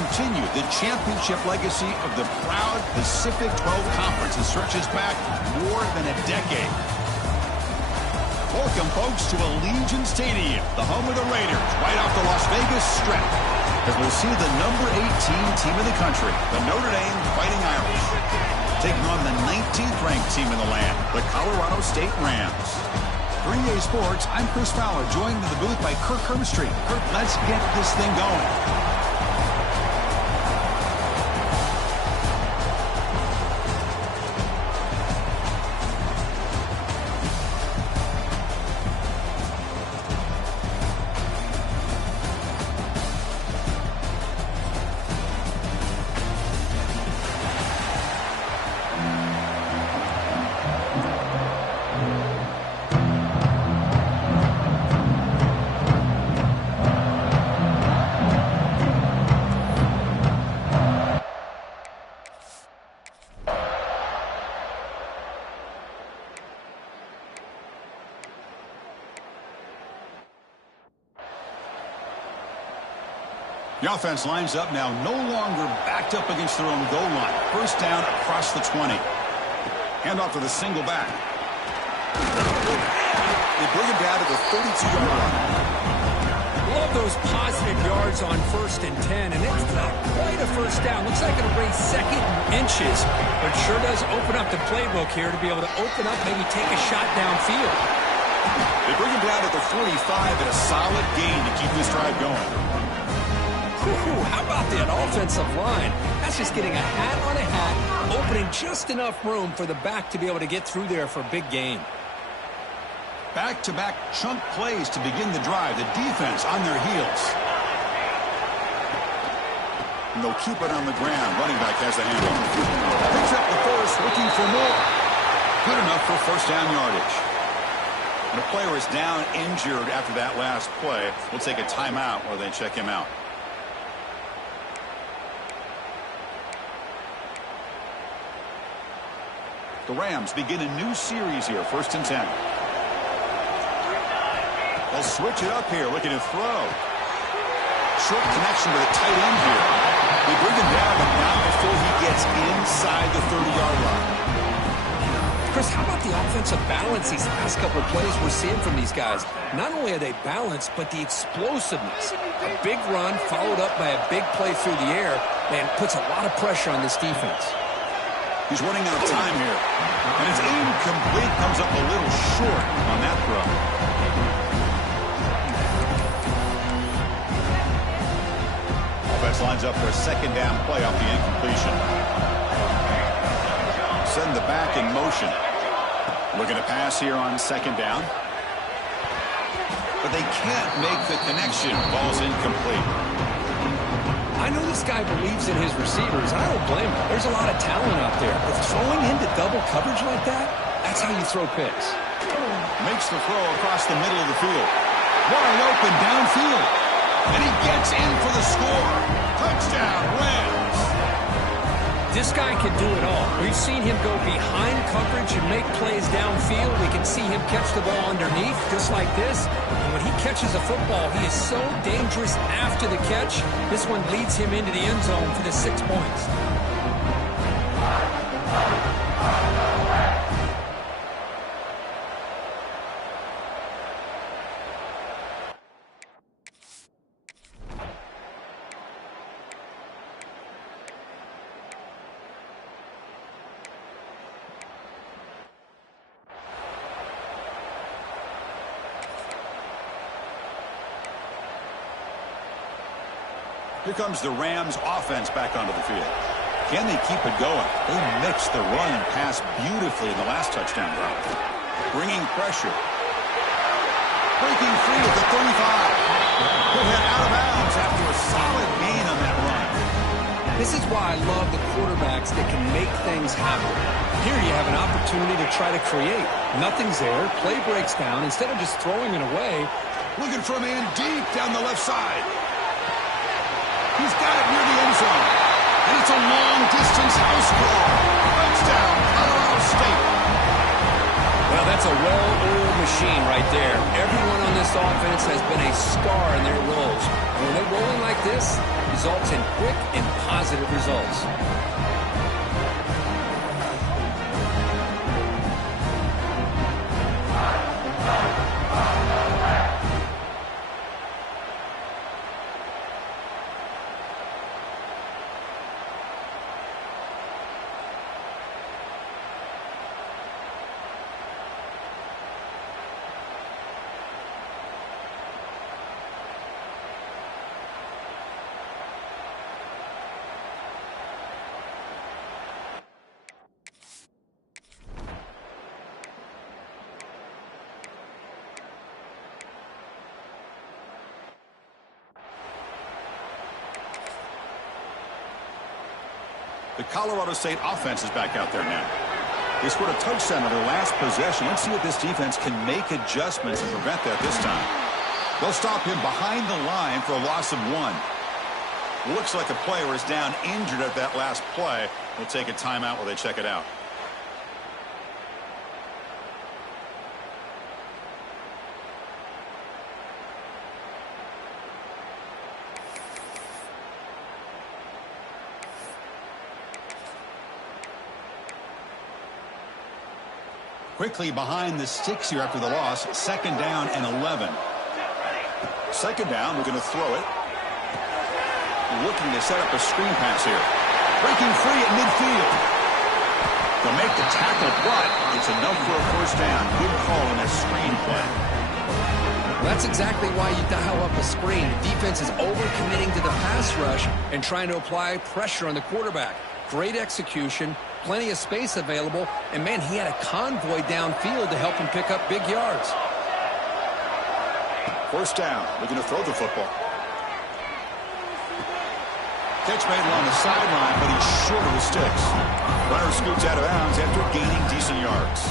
continue the championship legacy of the proud Pacific 12 Conference that stretches back more than a decade. Welcome, folks, to Allegiant Stadium, the home of the Raiders, right off the Las Vegas Strip, as we'll see the number 18 team in the country, the Notre Dame Fighting Irish, taking on the 19th ranked team in the land, the Colorado State Rams. For EA Sports, I'm Chris Fowler, joined in the booth by Kirk Herbstreit. Kirk, let's get this thing going. The offense lines up now, no longer backed up against their own goal line. First down across the 20. Handoff to the single back. They bring him down to the 32-yard line. Love those positive yards on 1st and 10, and it's not quite a first down. Looks like it'll raise second and inches, but sure does open up the playbook here to be able to open up, maybe take a shot downfield. They bring him down to the 45 and a solid gain to keep this drive going. How about that offensive line? That's just getting a hat on a hat, opening just enough room for the back to be able to get through there for a big gain. Back-to-back chunk plays to begin the drive. The defense on their heels. And they'll keep it on the ground. Running back has the handle. Picks up the first, looking for more. Good enough for first down yardage. And a player is down injured after that last play. We'll take a timeout while they check him out. The Rams begin a new series here, 1st and 10. They'll switch it up here, looking to throw. Short connection to the tight end here. They bring him down, but not before he gets inside the 30-yard line. Chris, how about the offensive balance these last couple of plays we're seeing from these guys? Not only are they balanced, but the explosiveness. A big run followed up by a big play through the air, man, puts a lot of pressure on this defense. He's running out of time here. And it's incomplete. Comes up a little short on that throw. Offense lines up for a second down play off the incompletion. Send the back in motion. Looking to pass here on second down. But they can't make the connection. Ball's incomplete. I know this guy believes in his receivers. I don't blame him. There's a lot of talent out there. But throwing into double coverage like that, that's how you throw picks. Makes the throw across the middle of the field. Wide open downfield. And he gets in for the score. Touchdown, Rams. This guy can do it all. We've seen him go behind coverage and make plays downfield. We can see him catch the ball underneath, just like this. And when he catches a football, he is so dangerous after the catch. This one leads him into the end zone for the 6 points. Here comes the Rams offense back onto the field. Can they keep it going? They mixed the run and pass beautifully in the last touchdown drive. Bringing pressure. Breaking free at the 35. He'll head out of bounds after a solid gain on that run. This is why I love the quarterbacks that can make things happen. Here you have an opportunity to try to create. Nothing's there. Play breaks down. Instead of just throwing it away. Looking for a man deep down the left side. He's got it near the end zone. And it's a long-distance house call. Touchdown, Colorado State. Well, that's a well-oiled machine right there. Everyone on this offense has been a star in their roles. And when they're rolling like this, results in quick and positive results. The Colorado State offense is back out there now. They scored a touchdown on their last possession. Let's see if this defense can make adjustments and prevent that this time. They'll stop him behind the line for a loss of 1. Looks like a player is down injured at that last play. They'll take a timeout while they check it out. Quickly behind the sticks here after the loss. 2nd down and 11. 2nd down, we're going to throw it. Looking to set up a screen pass here. Breaking free at midfield. They'll make the tackle, but it's enough for a 1st down. Good call on that screen play. That's exactly why you dial up a screen. The defense is overcommitting to the pass rush and trying to apply pressure on the quarterback. Great execution, plenty of space available, and man, he had a convoy downfield to help him pick up big yards. 1st down, looking to throw the football. Catch made along the sideline, but he's short of the sticks. Runner scoots out of bounds after gaining decent yards.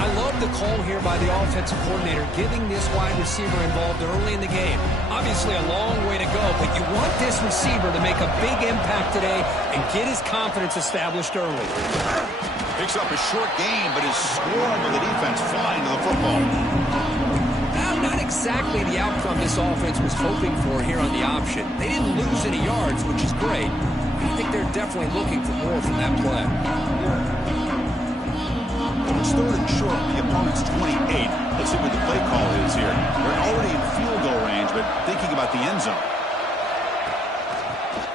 I love the call here by the offensive coordinator, getting this wide receiver involved early in the game. Obviously a long way to go, but you want this receiver to make a big impact today and get his confidence established early. Picks up a short gain, but is swarmed with the defense flying to the football. Not exactly the outcome this offense was hoping for here on the option. They didn't lose any yards, which is great. I think they're definitely looking for more from that play. It's 3rd and short, the opponent's 28. Let's see what the play call is here. They're already in field goal range, but thinking about the end zone.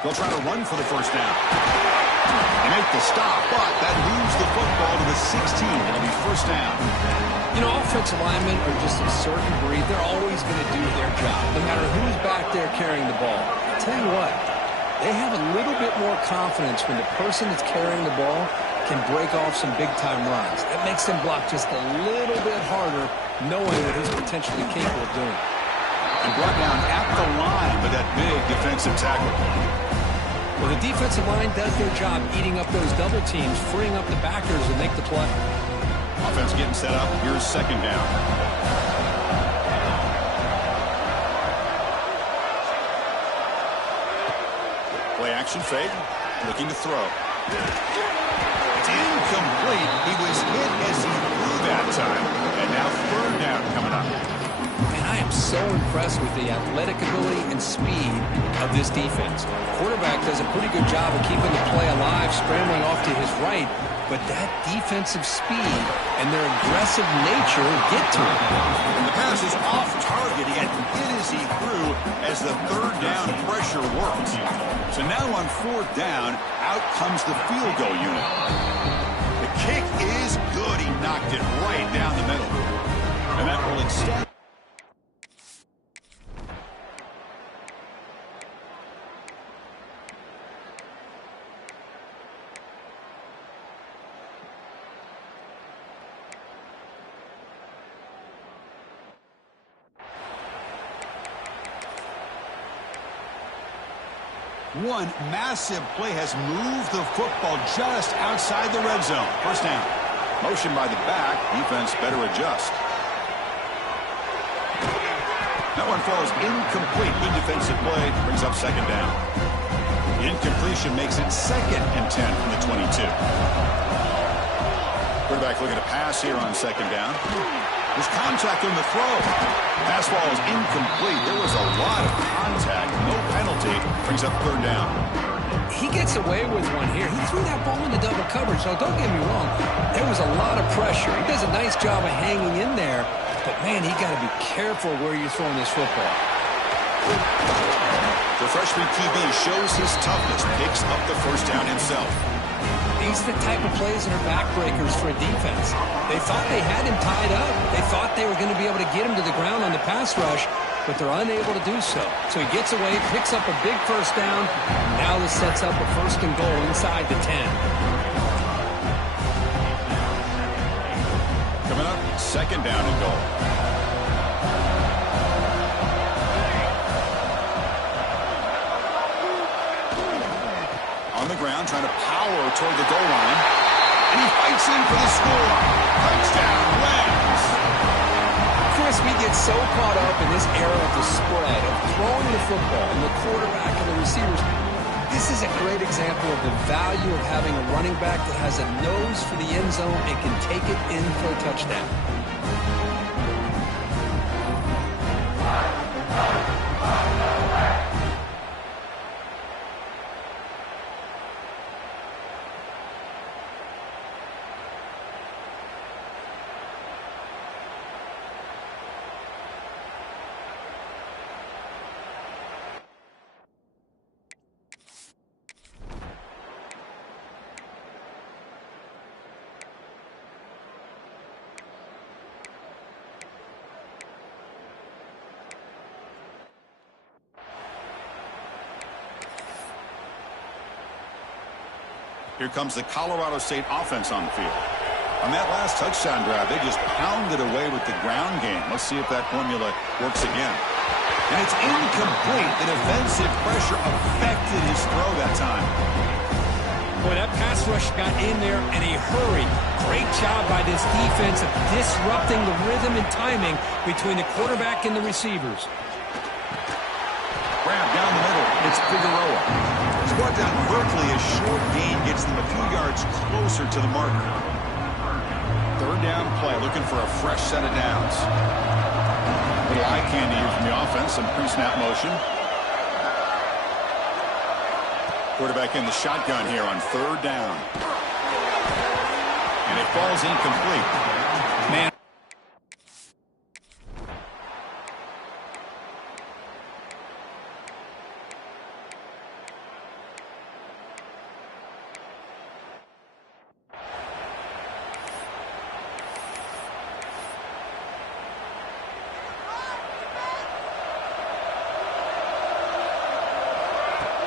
They'll try to run for the 1st down. They make the stop, but that moves the football to the 16. It'll be 1st down. You know, offensive linemen are just a certain breed. They're always going to do their job, no matter who's back there carrying the ball. I'll tell you what, they have a little bit more confidence when the person that's carrying the ball can break off some big-time runs. That makes them block just a little bit harder, knowing what he's potentially capable of doing. And brought down at the line with that big defensive tackle. Well, the defensive line does their job eating up those double teams, freeing up the backers to make the play. Offense getting set up. Here's 2nd down. Play action fake. Looking to throw. It's incomplete. He was hit as he threw that time. And now 3rd down coming up. And I am so impressed with the athletic ability and speed of this defense. Quarterback does a pretty good job of keeping the play alive, scrambling off to his right, but that defensive speed and their aggressive nature get to him. And the pass is off target, yet hit as he threw as the 3rd down pressure worked. So now on 4th down, out comes the field goal unit. The kick is good. He knocked it right down the middle. And that will extend. One massive play has moved the football just outside the red zone. 1st down. Motion by the back. Defense better adjust. That one falls incomplete. Good defensive play. Brings up 2nd down. The incompletion makes it 2nd and 10 from the 22. Quarterback looking to pass here on 2nd down. There's contact on the throw. Pass ball is incomplete. There was a lot of contact. No penalty. Brings up third down. He gets away with one here. He threw that ball into double coverage, so don't get me wrong. There was a lot of pressure. He does a nice job of hanging in there. But, man, he got to be careful where you're throwing this football. The freshman QB shows his toughness, picks up the first down himself. These are the type of plays that are backbreakers for a defense. They thought they had him tied up. They thought they were going to be able to get him to the ground on the pass rush, but they're unable to do so. So he gets away, picks up a big first down. Now this sets up a first and goal inside the 10. Coming up, second down and goal. On the ground, trying to power toward the goal line. And he fights in for the score. Touchdown, Rams. Chris, we get so caught up in this era of the spread, of throwing the football and the quarterback and the receivers. This is a great example of the value of having a running back that has a nose for the end zone and can take it in for a touchdown. Here comes the Colorado State offense on the field. On that last touchdown drive, they just pounded away with the ground game. Let's see if that formula works again. And it's incomplete. The defensive pressure affected his throw that time. Boy, that pass rush got in there in a hurry. Great job by this defense of disrupting the rhythm and timing between the quarterback and the receivers. Grab down the middle. It's Figueroa. He's brought down quickly. A short gain gets them a few yards closer to the marker. Third down play, looking for a fresh set of downs. Little eye candy here from the offense, some pre-snap motion. Quarterback in the shotgun here on third down. And it falls incomplete. Man.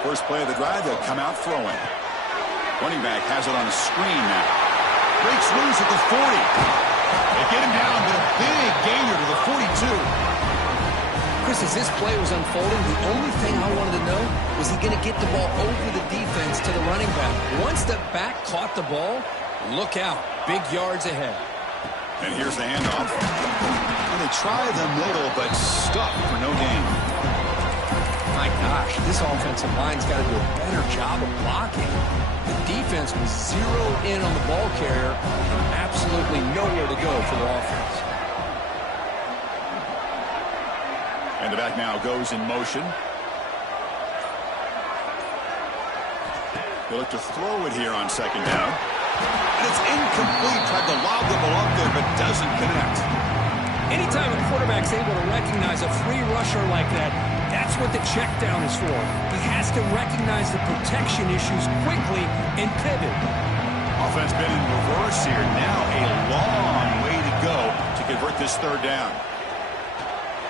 First play of the drive, they'll come out throwing. Running back has it on a screen now. Breaks loose at the 40. They get him down, but a big gainer to the 42. Chris, as this play was unfolding, the only thing I wanted to know was he going to get the ball over the defense to the running back. Once the back caught the ball, look out. Big yards ahead. And here's the handoff. And they try the middle, but stuck for no gain. My gosh, this offensive line's got to do a better job of blocking. The defense was zeroed in on the ball carrier and absolutely nowhere to go for the offense. And the back now goes in motion. They look to throw it here on second down. And it's incomplete. Tried to lob the ball up there, but doesn't connect. Anytime a quarterback's able to recognize a free rusher like that, that's what the check down is for. He has to recognize the protection issues quickly and pivot. Offense been in reverse here. Now a long way to go to convert this third down.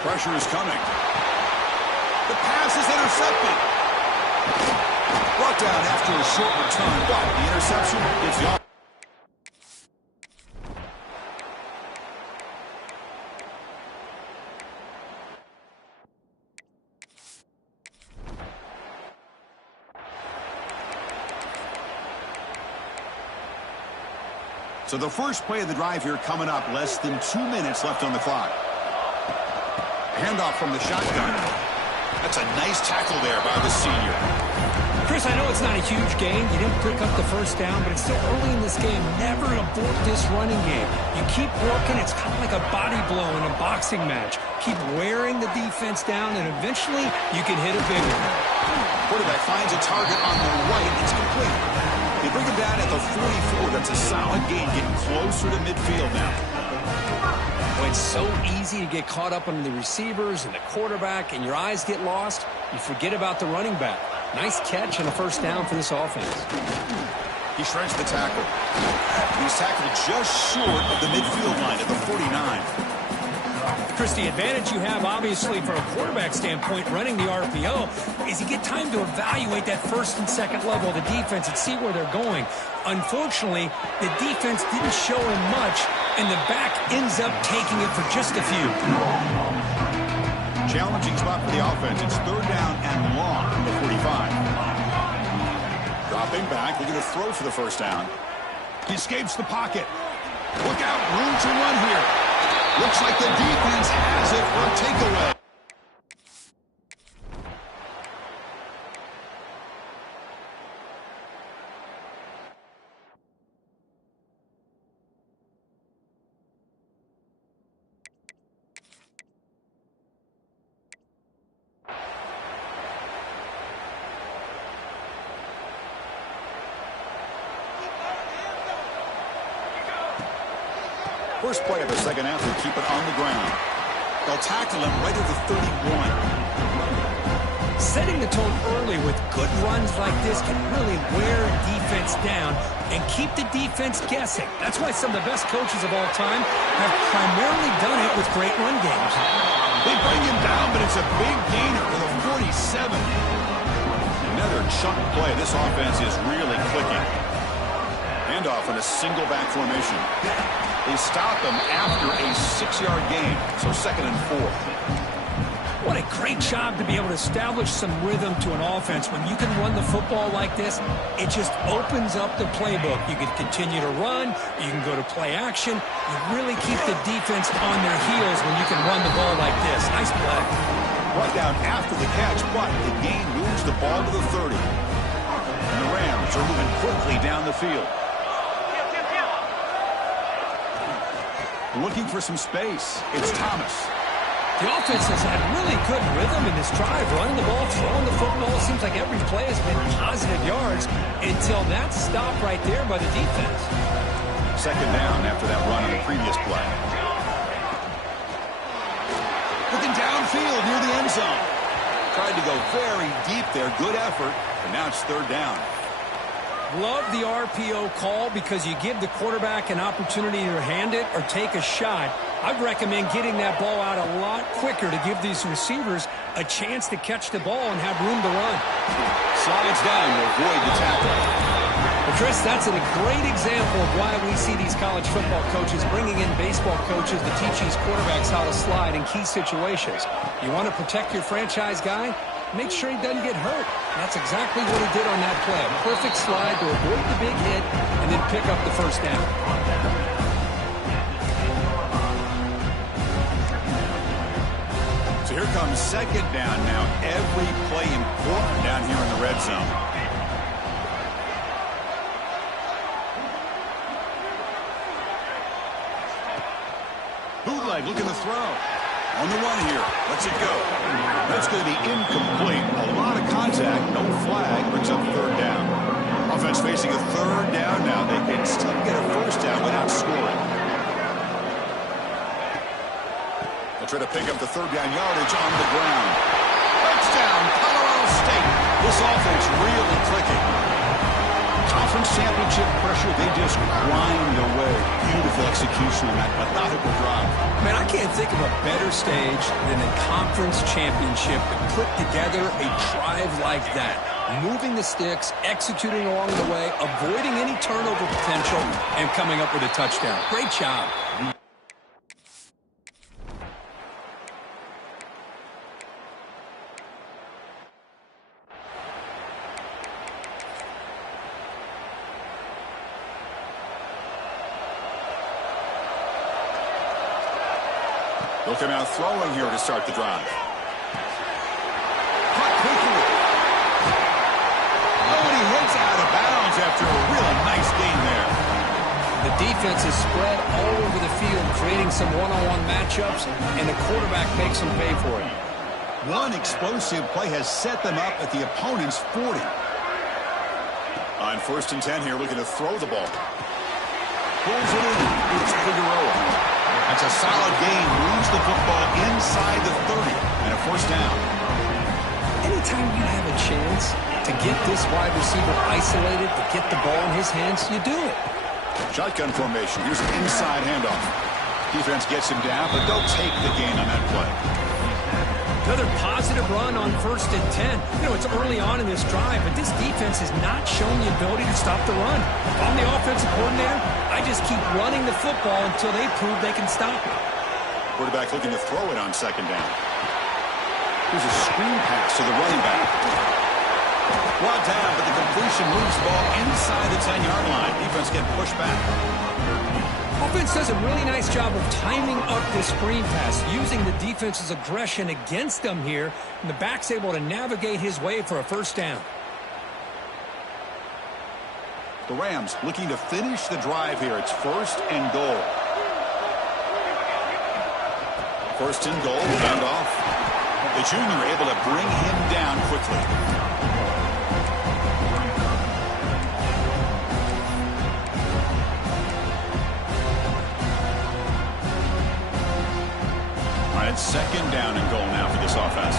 Pressure is coming. The pass is intercepted. Brought down after a short return, but the interception gives the offense. So the first play of the drive here coming up. Less than 2 minutes left on the clock. Handoff from the shotgun. That's a nice tackle there by the senior. Chris, I know it's not a huge gain. You didn't pick up the first down, but it's still early in this game. Never abort this running game. You keep working. It's kind of like a body blow in a boxing match. Keep wearing the defense down, and eventually you can hit a big one. Quarterback finds a target on the right. It's complete. They bring him down at the 44. That's a solid gain, getting closer to midfield now. Well, it's so easy to get caught up on the receivers and the quarterback, and your eyes get lost. You forget about the running back. Nice catch and a first down for this offense. He shreds the tackle. He's tackled just short of the midfield line at the 49. Chris, the advantage you have, obviously, from a quarterback standpoint, running the RPO, is you get time to evaluate that first and second level of the defense and see where they're going. Unfortunately, the defense didn't show him much, and the back ends up taking it for just a few. Challenging spot for the offense. It's third down and long at the 45. Dropping back, looking to throw for the first down. He escapes the pocket. Look out, room to run here. Looks like the defense has it for a takeaway. First play of the second half, they keep it on the ground. They'll tackle him right at the 31. Setting the tone early with good runs like this can really wear a defense down and keep the defense guessing. That's why some of the best coaches of all time have primarily done it with great run games. They bring him down, but it's a big gainer for the 47. Another chunk play. This offense is really clicking. Handoff in a single back formation. They stop him after a 6-yard gain, so 2nd and 4. What a great job to be able to establish some rhythm to an offense. When you can run the football like this, it just opens up the playbook. You can continue to run. You can go to play action. You really keep the defense on their heels when you can run the ball like this. Nice play. Brought down after the catch, but the gain moves the ball to the 30. And the Rams are moving quickly down the field. Looking for some space. It's Thomas. The offense has had really good rhythm in this drive, running the ball, throwing the football. It seems like every play has been positive yards until that stop right there by the defense. 2nd down after that run on the previous play. Looking downfield near the end zone. Tried to go very deep there. Good effort. And now it's 3rd down. Love the RPO call because you give the quarterback an opportunity to hand it or take a shot. I'd recommend getting that ball out a lot quicker to give these receivers a chance to catch the ball and have room to run. Slides down to avoid the tackle. Well, Chris, that's a great example of why we see these college football coaches bringing in baseball coaches to teach these quarterbacks how to slide in key situations. You want to protect your franchise guy? Make sure he doesn't get hurt. That's exactly what he did on that play. A perfect slide to avoid the big hit and then pick up the first down. So here comes 2nd down now. Every play important down here in the red zone. Bootleg looking to throw. On the run here. Lets it go. That's going to be incomplete. A lot of contact. No flag. Brings up 3rd down. Offense facing a 3rd down now. They can still get a first down without scoring. They'll try to pick up the 3rd down yardage on the ground. Touchdown, Colorado State. This offense really clicking. Conference championship pressure, they just grind away. Beautiful execution on that methodical drive. Man, I can't think of a better stage than a conference championship to put together a drive like that. Moving the sticks, executing along the way, avoiding any turnover potential, and coming up with a touchdown. Great job. They'll come out throwing here to start the drive. Caught quickly. Defense is spread all over the field, creating some one-on-one matchups, and the quarterback makes them pay for it. One explosive play has set them up at the opponent's 40. On 1st and 10 here, looking to throw the ball. Pulls it in. It's Figueroa. That's a solid gain. Moves the football inside the 30 and a 1st down. Anytime you have a chance to get this wide receiver isolated, to get the ball in his hands, you do it. Shotgun formation. Here's an inside handoff. Defense gets him down, but they'll take the gain on that play. Another positive run on 1st and 10. You know, it's early on in this drive, but this defense has not shown the ability to stop the run. If I'm the offensive coordinator, I just keep running the football until they prove they can stop it. Quarterback looking to throw it on 2nd down. Here's a screen pass to the running back. Brought down, but the completion moves the ball inside the 10-yard line. Defense getting pushed back. Offense does a really nice job of timing up this screen pass, using the defense's aggression against them here, and the back's able to navigate his way for a 1st down. The Rams looking to finish the drive here. It's 1st and goal. 1st and goal, hand off. The junior able to bring him down quickly. It's 2nd down and goal now for this offense.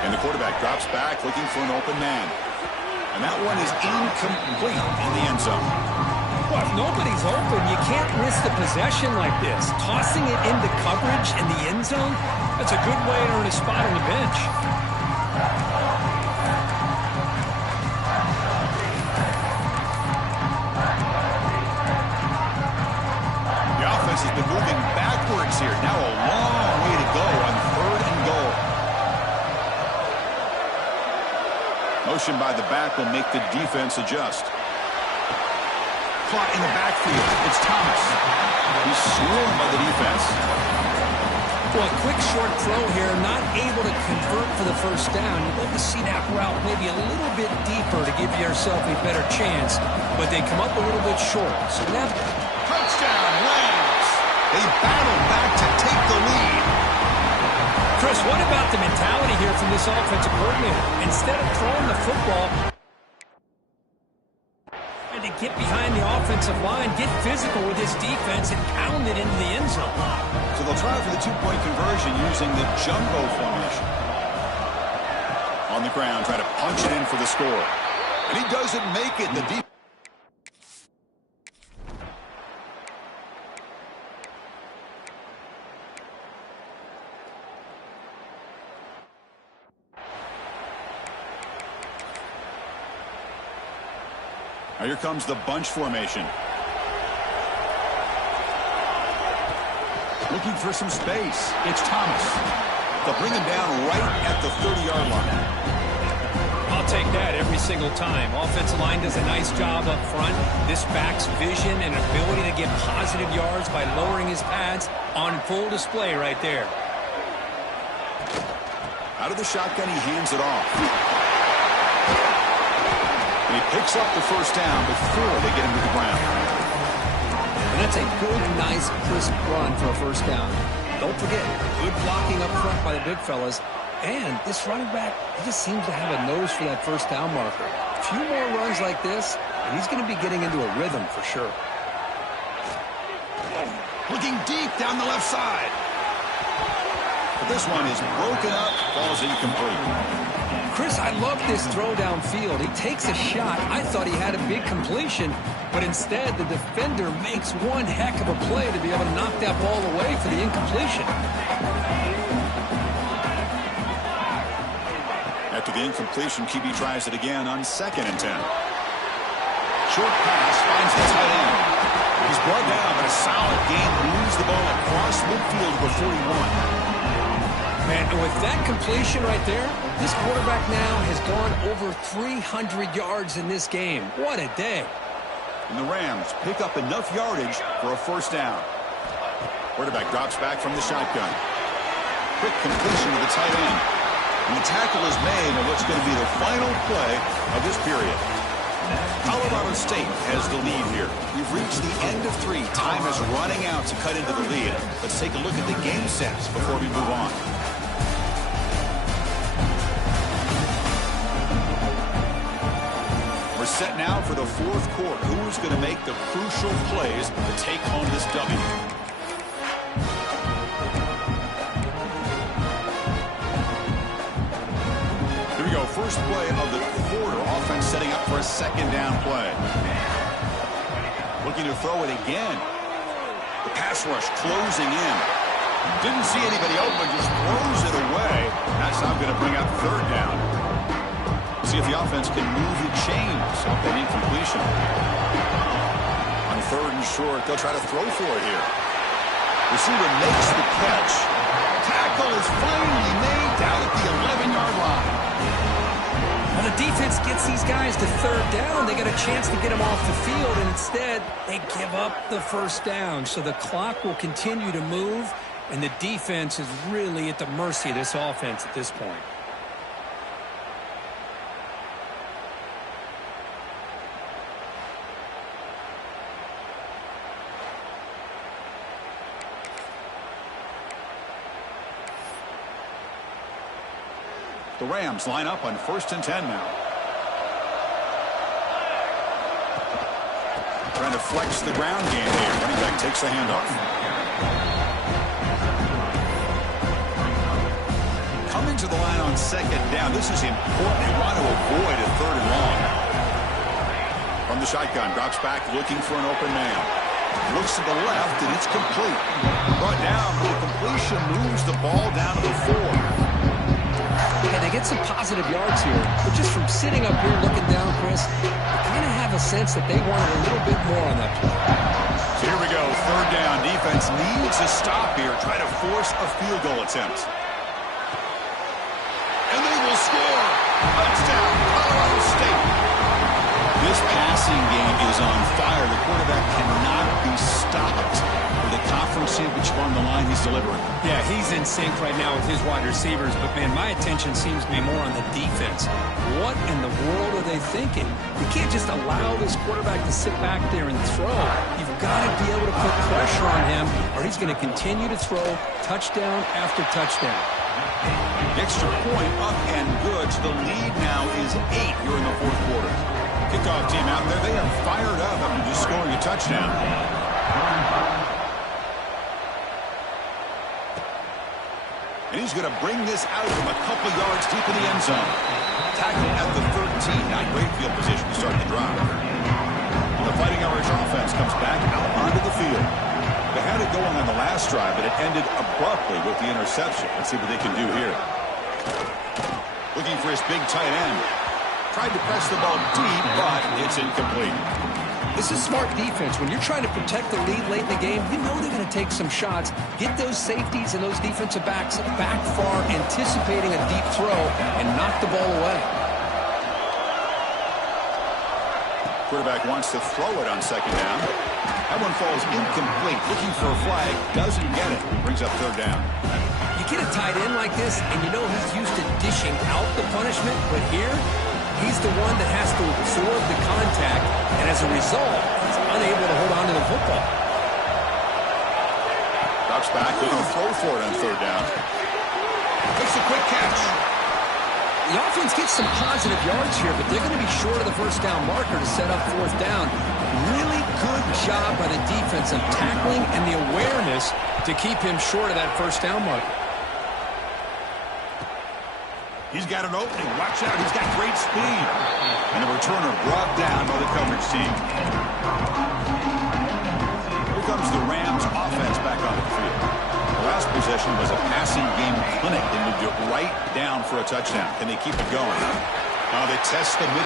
And the quarterback drops back looking for an open man. And that one is incomplete in the end zone. Well, if nobody's open, you can't miss the possession like this. Tossing it into coverage in the end zone, that's a good way to earn a spot on the bench. Has been moving backwards here. Now a long way to go on 3rd and goal. Motion by the back will make the defense adjust. Caught in the backfield. It's Thomas. He's swarmed by the defense. Well, a quick short throw here, not able to convert for the 1st down. You'd love to see that route maybe a little bit deeper to give yourself a better chance, but they come up a little bit short. So now, touchdown, Rams! They battle back to take the lead. Chris, what about the mentality here from this offensive coordinator? Instead of throwing the football, and to get behind the offensive line, get physical with this defense and pound it into the end zone. So they'll try for the 2-point conversion using the jumbo formation. On the ground, trying to punch it in for the score. And he doesn't make it. The defense. Now here comes the bunch formation. Looking for some space. It's Thomas. They'll bring him down right at the 30-yard line. I'll take that every single time. Offensive line does a nice job up front. This back's vision and ability to get positive yards by lowering his pads on full display right there. Out of the shotgun, he hands it off. And he picks up the 1st down before they get him to the ground. And that's a good, nice, crisp run for a 1st down. Don't forget, good blocking up front by the big fellas. And this running back, he just seems to have a nose for that 1st down marker. A few more runs like this, and he's going to be getting into a rhythm for sure. Looking deep down the left side. But this one is broken up, falls incomplete. Chris, I love this throw downfield. He takes a shot. I thought he had a big completion, but instead the defender makes one heck of a play to be able to knock that ball away for the incompletion. After the incompletion, QB tries it again on 2nd and 10. Short pass finds the tight end. He's brought down, but a solid gain moves the ball across midfield to the 41. Man, and with that completion right there, this quarterback now has gone over 300 yards in this game. What a day. And the Rams pick up enough yardage for a 1st down. Quarterback drops back from the shotgun. Quick completion to the tight end. And the tackle is made on what's going to be the final play of this period. Colorado State has the lead here. We've reached the end of 3. Time is running out to cut into the lead. Let's take a look at the game sets before we move on. We're set now for the 4th quarter. Who's going to make the crucial plays to take home this W? First play of the quarter. Offense setting up for a 2nd down play. Looking to throw it again. The pass rush closing in. Didn't see anybody open, just throws it away. That's now going to bring up 3rd down. See if the offense can move the chains off that incompletion. On 3rd and short, they'll try to throw for it here. Receiver makes the catch. Tackle is finally made down at the 11-yard line. Well, the defense gets these guys to 3rd down. They get a chance to get them off the field, and instead they give up the 1st down. So the clock will continue to move, and the defense is really at the mercy of this offense at this point. The Rams line up on 1st and 10 now. Trying to flex the ground game here. Running back takes the handoff. Coming to the line on 2nd down. This is important. They want to avoid a 3rd and long. From the shotgun, drops back looking for an open man. Looks to the left, and it's complete. Brought down for the completion, moves the ball down to the 4. Yeah, they get some positive yards here, but just from sitting up here looking down, Chris, I kind of have a sense that they wanted a little bit more on that play. So here we go, 3rd down. Defense needs a stop here, try to force a field goal attempt. And they will score. Touchdown, Colorado State. This passing game is on fire. The quarterback cannot be stopped. With a conference championship on the line, he's delivering. Yeah, he's in sync right now with his wide receivers, but, man, my attention seems to be more on the defense. What in the world are they thinking? You can't just allow this quarterback to sit back there and throw. You've got to be able to put pressure on him, or he's going to continue to throw touchdown after touchdown. Extra point up and good. So the lead now is 8 here in the 4th quarter. Kickoff team out there. They are fired up after just scoring a touchdown. And he's going to bring this out from a couple yards deep in the end zone. Tackle at the 13. Not great field position to start the drive. The Fighting Irish offense comes back out onto the field. They had it going on the last drive, but it ended abruptly with the interception. Let's see what they can do here. Looking for his big tight end. Tried to press the ball deep, but it's incomplete. This is smart defense. When you're trying to protect the lead late in the game, you know they're going to take some shots. Get those safeties and those defensive backs back far, anticipating a deep throw, and knock the ball away. Quarterback wants to throw it on 2nd down. That one falls incomplete. Looking for a flag. Doesn't get it. Brings up 3rd down. You get a tight end like this, and you know he's used to dishing out the punishment, but here, he's the one that has to absorb the contact, and as a result, he's unable to hold on to the football. Drops back, looking to throw for it on 3rd down. Makes a quick catch. The offense gets some positive yards here, but they're going to be short of the 1st down marker to set up 4th down. Really good job by the defense of tackling and the awareness to keep him short of that 1st down marker. He's got an opening. Watch out. He's got great speed. And the returner brought down by the coverage team. Here comes the Rams offense back on the field. The last possession was a passing game clinic. They moved it right down for a touchdown. Can they keep it going? Now they test the mid.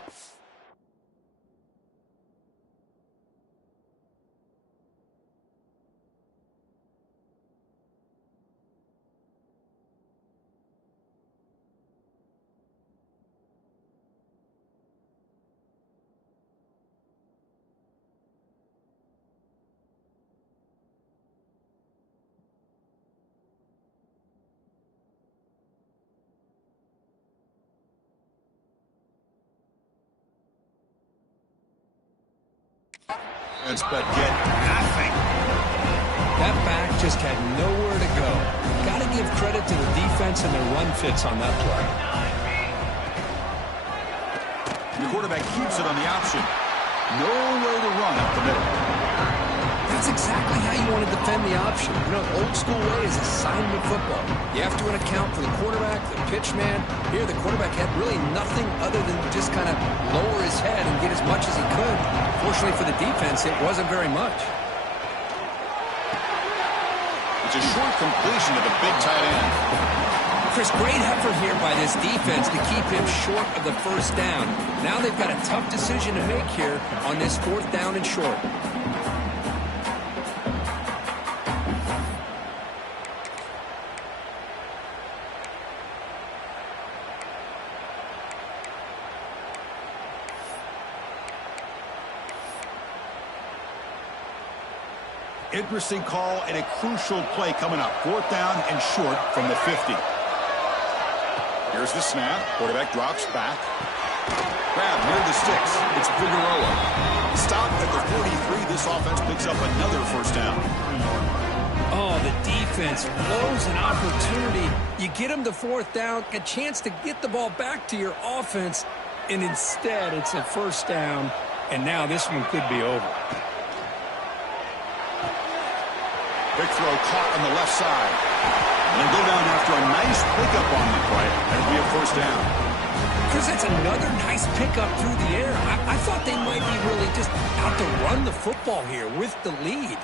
offense, but get nothing. That back just had nowhere to go. Got to give credit to the defense and their run fits on that play. The quarterback keeps it on the option. No way to run up the middle. That's exactly how you want to defend the option. You know, old school way is assignment football. You have to account for the quarterback, the pitch man. Here, the quarterback had really nothing other than just kind of lower his head and get as much as he could. Fortunately for the defense, it wasn't very much. It's a short completion to the big tight end. Chris, great effort here by this defense to keep him short of the first down. Now they've got a tough decision to make here on this 4th down and short. Interesting call and a crucial play coming up. 4th down and short from the 50. Here's the snap. Quarterback drops back. Grab near the sticks. It's Figueroa. Stopped at the 43. This offense picks up another 1st down. Oh, the defense blows an opportunity. You get them to 4th down, a chance to get the ball back to your offense, and instead it's a 1st down, and now this one could be over. Big throw caught on the left side. And they go down after a nice pickup on the play. That'll be a 1st down. Chris, that's another nice pickup through the air. I thought they might be really just out to run the football here with the lead.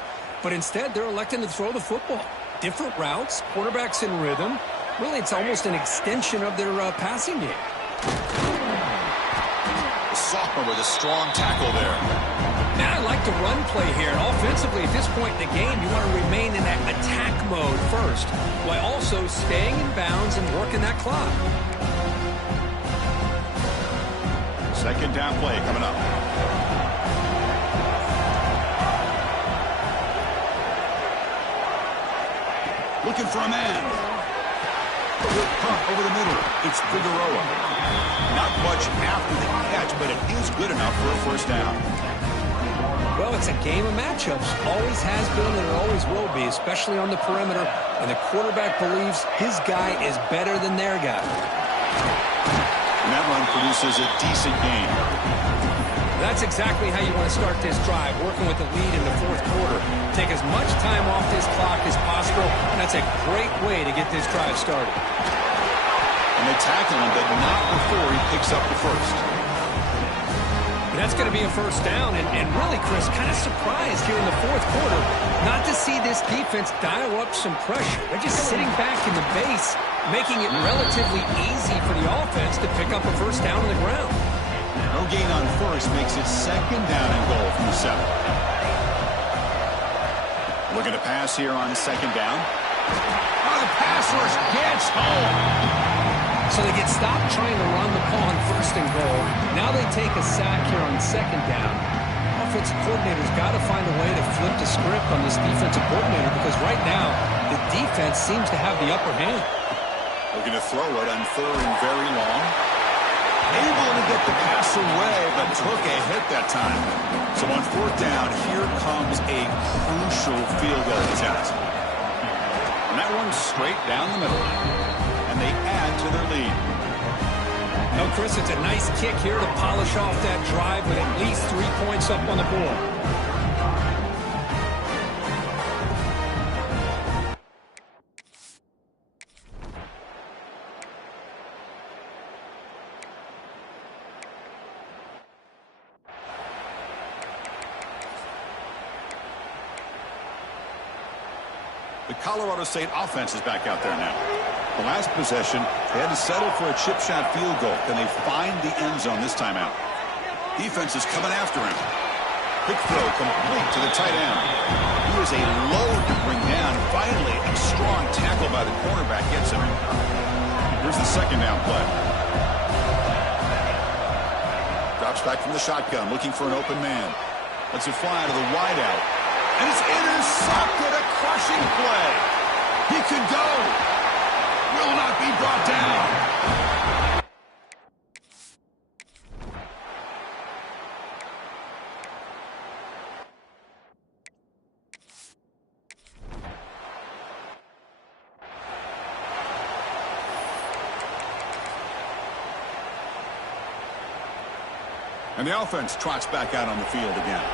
But instead, they're electing to throw the football. Different routes, quarterbacks in rhythm. Really, it's almost an extension of their passing game. The sophomore with a strong tackle there. Now, I like the run play here. And offensively, at this point in the game, you want to remain in that attack mode first, while also staying in bounds and working that clock. 2nd down play coming up. Looking for a man. Pump over the middle. It's Figueroa. Not much after the catch, but it is good enough for a 1st down. Well, it's a game of matchups. Always has been and it always will be, especially on the perimeter. And the quarterback believes his guy is better than their guy. And that run produces a decent gain. That's exactly how you want to start this drive, working with the lead in the 4th quarter. Take as much time off this clock as possible, and that's a great way to get this drive started. And they tackle him, but not before he picks up the 1st. That's going to be a 1st down, and really, Chris, kind of surprised here in the 4th quarter not to see this defense dial up some pressure. They're just sitting back in the base, making it relatively easy for the offense to pick up a 1st down on the ground. No gain on 1st makes it 2nd down and goal from the 7. Looking to pass here on 2nd down. Oh, the pass rush gets home. So they get stopped trying to run the ball on 1st and goal. Now they take a sack here on 2nd down. Offensive coordinator's got to find a way to flip the script on this defensive coordinator because right now the defense seems to have the upper hand. Looking to throw it on 3rd and very long. Able to get the pass away, but took a hit that time. So on 4th down, here comes a crucial field goal attempt. And that one's straight down the middle. And they add to their lead. No, Chris, it's a nice kick here to polish off that drive with at least 3 points up on the board. The Colorado State offense is back out there now. The last possession, they had to settle for a chip shot field goal. Can they find the end zone this time out? Defense is coming after him. Quick throw complete to the tight end. He was a load to bring down. Finally, a strong tackle by the cornerback gets him. Here's the 2nd down play. Drops back from the shotgun, looking for an open man. Lets it fly to the wideout. And it's intercepted, a crushing play. He could go. Will not be brought down. And the offense trots back out on the field again.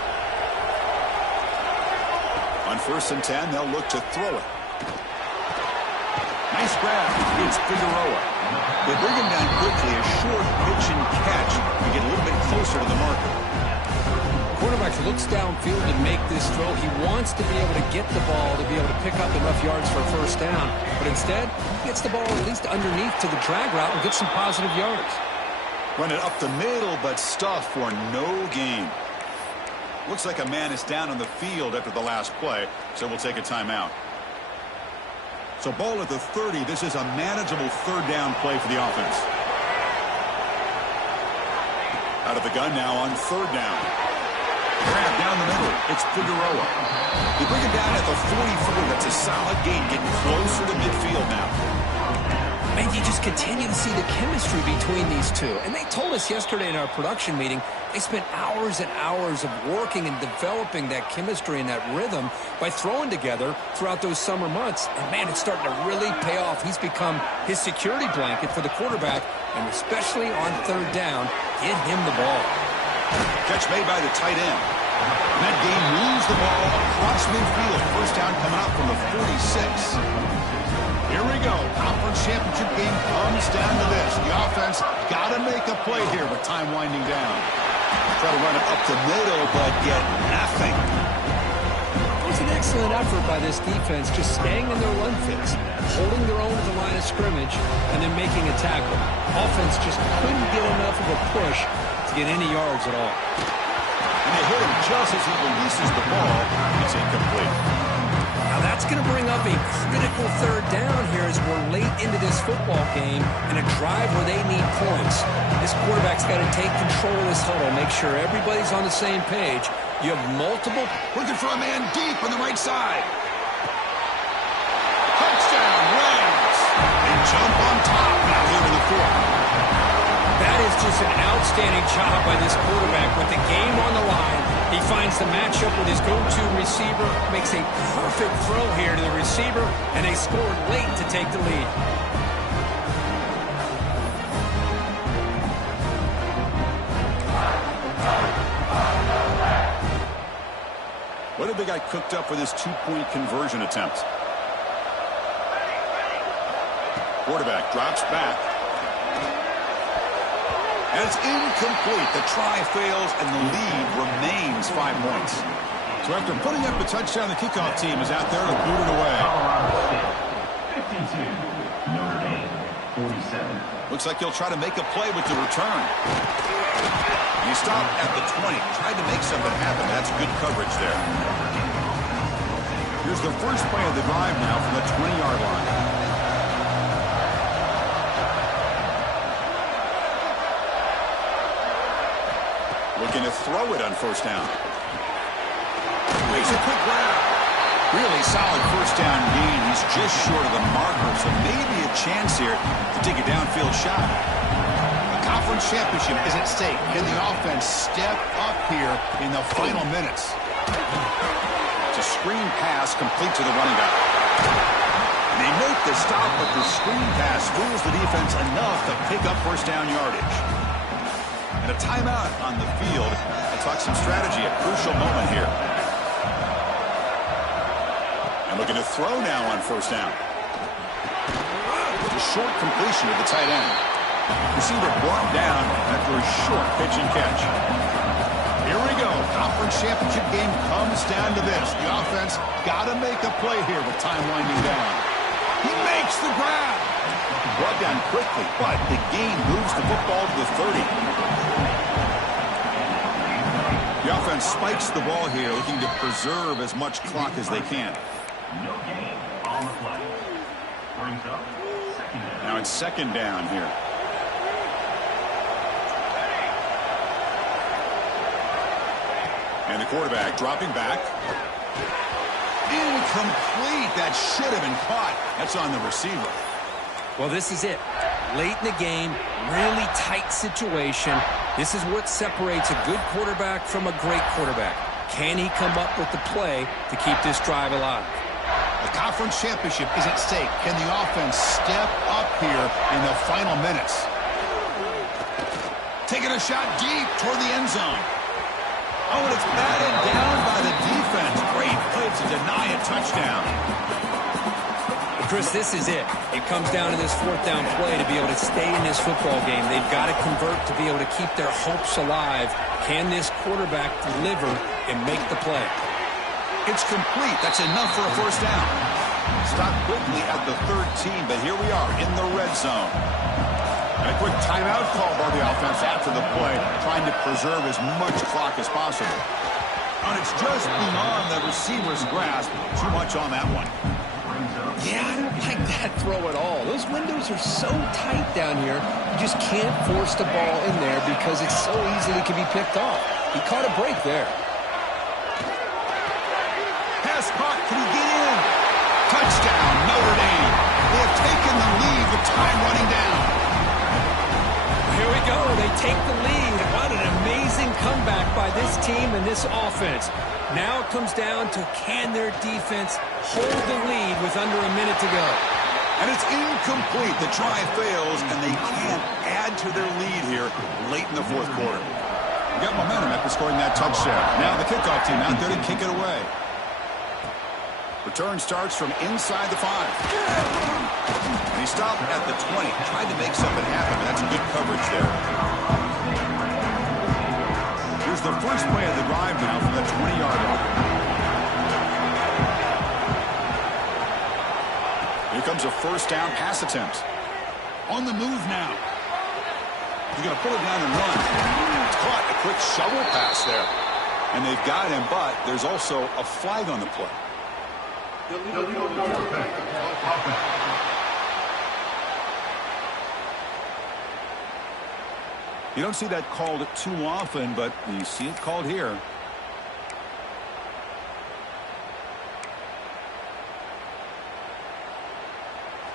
On 1st and 10, they'll look to throw it. Nice grab. It's Figueroa. They bring him down quickly. A short pitch and catch to get a little bit closer to the marker. Quarterback looks downfield to make this throw. He wants to be able to get the ball to be able to pick up enough yards for a first down. But instead, he gets the ball at least underneath to the drag route and gets some positive yards. Run it up the middle, but stuff for no gain. Looks like a man is down on the field after the last play, so we'll take a timeout. So ball at the 30. This is a manageable 3rd down play for the offense. Out of the gun now on 3rd down. Grab down the middle. It's Figueroa. They bring him down at the 44. That's a solid gain, getting closer to midfield now. And you just continue to see the chemistry between these two. And they told us yesterday in our production meeting, they spent hours and hours of working and developing that chemistry and that rhythm by throwing together throughout those summer months. And, man, it's starting to really pay off. He's become his security blanket for the quarterback, and especially on 3rd down, get him the ball. Catch made by the tight end. And that game moves the ball across midfield. First down coming up from the 46. Here we go. Conference championship game comes down to this. The offense got to make a play here with time winding down. Try to run it up the middle, but get nothing. It was an excellent effort by this defense, just staying in their run fits, holding their own at the line of scrimmage, and then making a tackle. Offense just couldn't get enough of a push to get any yards at all. And they hit him just as he releases the ball. It's incomplete. Now that's going to bring up a critical 3rd down here as we're late into this football game and a drive where they need points. This quarterback's got to take control of this huddle, make sure everybody's on the same page. You have multiple. Looking for a man deep on the right side. Touchdown, Rams. They jump on top now here in the 4th. That is just an outstanding job by this quarterback with the game on the line. He finds the matchup with his go-to receiver, makes a perfect throw here to the receiver, and they scored late to take the lead. What have they got cooked up for this 2-point conversion attempt? Quarterback drops back. And it's incomplete. The try fails, and the lead remains 5 points. So after putting up a touchdown, the kickoff team is out there to boot it away. Colorado State, 52. Notre Dame, 47. Looks like he'll try to make a play with the return. And he stopped at the 20. Tried to make something happen. That's good coverage there. Here's the first play of the drive now from the 20-yard line. Looking to throw it on 1st down. Makes a quick grab. Really solid 1st down gain. He's just short of the marker, so maybe a chance here to take a downfield shot. The conference championship is at stake. Can the offense step up here in the final minutes? It's a screen pass complete to the running back. And they make the stop, but the screen pass fools the defense enough to pick up 1st down yardage. And a timeout on the field. We'll talk some strategy, a crucial moment here. And looking to throw now on 1st down. A short completion to the tight end. Receiver brought down after a short pitch and catch. Here we go. Conference championship game comes down to this. The offense got to make a play here with time winding down. He makes the grab. Brought down quickly, but the game moves the football to the 30. The offense spikes the ball here, looking to preserve as much clock as they can. No gain on the play. Brings up 2nd down. Now it's 2nd down here. And the quarterback dropping back. Incomplete. That should have been caught. That's on the receiver. Well, this is it. Late in the game, really tight situation. This is what separates a good quarterback from a great quarterback. Can he come up with the play to keep this drive alive? The conference championship is at stake. Can the offense step up here in the final minutes? Taking a shot deep toward the end zone. Oh, and it's batted down by the defense. Great play to deny a touchdown. Chris, this is it. It comes down to this fourth down play to be able to stay in this football game. They've got to convert to be able to keep their hopes alive. Can this quarterback deliver and make the play? It's complete. That's enough for a first down. Stopped quickly at the 13, but here we are in the red zone. And a quick timeout call by the offense after the play, trying to preserve as much clock as possible. And it's just beyond the receiver's grasp. Too much on that one. Yeah, I don't like that throw at all. Those windows are so tight down here, you just can't force the ball in there because it so easily can be picked off. He caught a break there. Pass caught. Can he get in? Touchdown, Notre Dame. They have taken the lead with time running down. Here we go. They take the lead. What an amazing comeback by this team and this offense. Now it comes down to can their defense hold the lead with under a minute to go. And it's incomplete. The try fails, and they can't add to their lead here late in the fourth quarter. We got momentum after scoring that touchdown. Now the kickoff team out there to kick it away. Return starts from inside the 5. And he stopped at the 20. Tried to make something happen, but that's good coverage there. Here's the first play of the drive now from the 20-yard line. Here comes a first down pass attempt. On the move now. He's going to pull it down and run. It's caught. A quick shovel pass there. And they've got him, but there's also a flag on the play. You don't see that called too often, but you see it called here.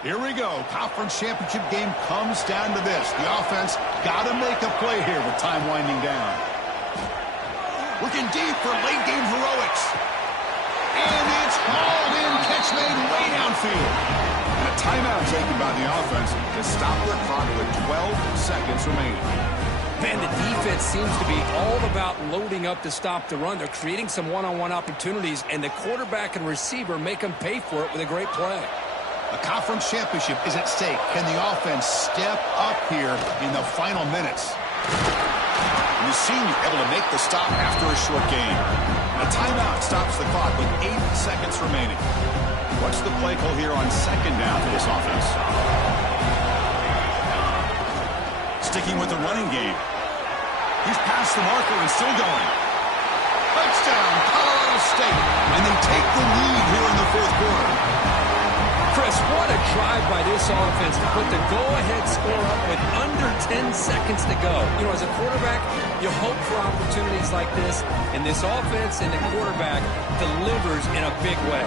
Here we go. Conference championship game comes down to this. The offense got to make a play here with time winding down. Looking deep for late game heroics. And it's hauled in. Catch made way downfield. And a timeout taken by the offense to stop their clock with 12 seconds remaining. Man, the defense seems to be all about loading up to stop the run. They're creating some one-on-one opportunities, and the quarterback and receiver make them pay for it with a great play. A conference championship is at stake. Can the offense step up here in the final minutes? And the senior able to make the stop after a short gain. A timeout stops the clock with 8 seconds remaining. What's the play call here on second down for this offense? Sticking with the running game. He's past the marker and still going. Touchdown, Colorado State. And they take the lead here in the fourth quarter. Chris, what a drive by this offense to put the go-ahead score up with under 10 seconds to go. You know, as a quarterback, you hope for opportunities like this, and this offense and the quarterback delivers in a big way.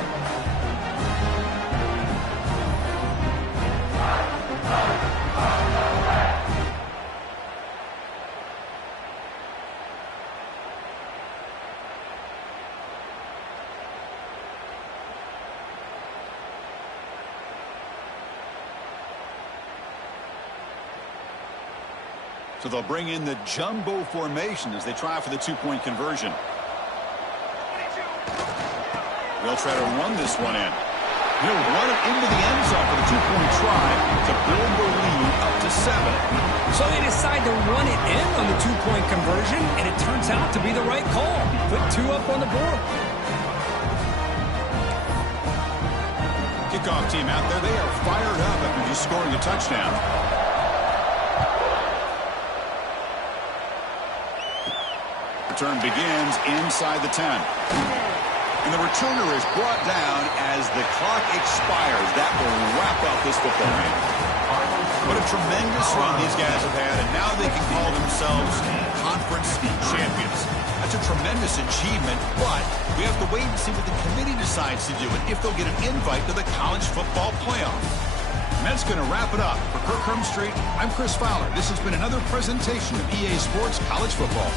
So they'll bring in the jumbo formation as they try for the two-point conversion. They'll try to run this one in. He'll run it into the end zone for the two-point try to build the lead up to 7. So they decide to run it in on the two-point conversion, and it turns out to be the right call. Put 2 up on the board. Kickoff team out there, they are fired up after just scoring a touchdown. Return begins inside the 10. And the returner is brought down as the clock expires. That will wrap up this football game. What a tremendous run these guys have had, and now they can call themselves conference champions. That's a tremendous achievement, but we have to wait and see what the committee decides to do and if they'll get an invite to the college football playoff. And that's going to wrap it up. For Kirk Hermstreet, I'm Chris Fowler. This has been another presentation of EA Sports College Football.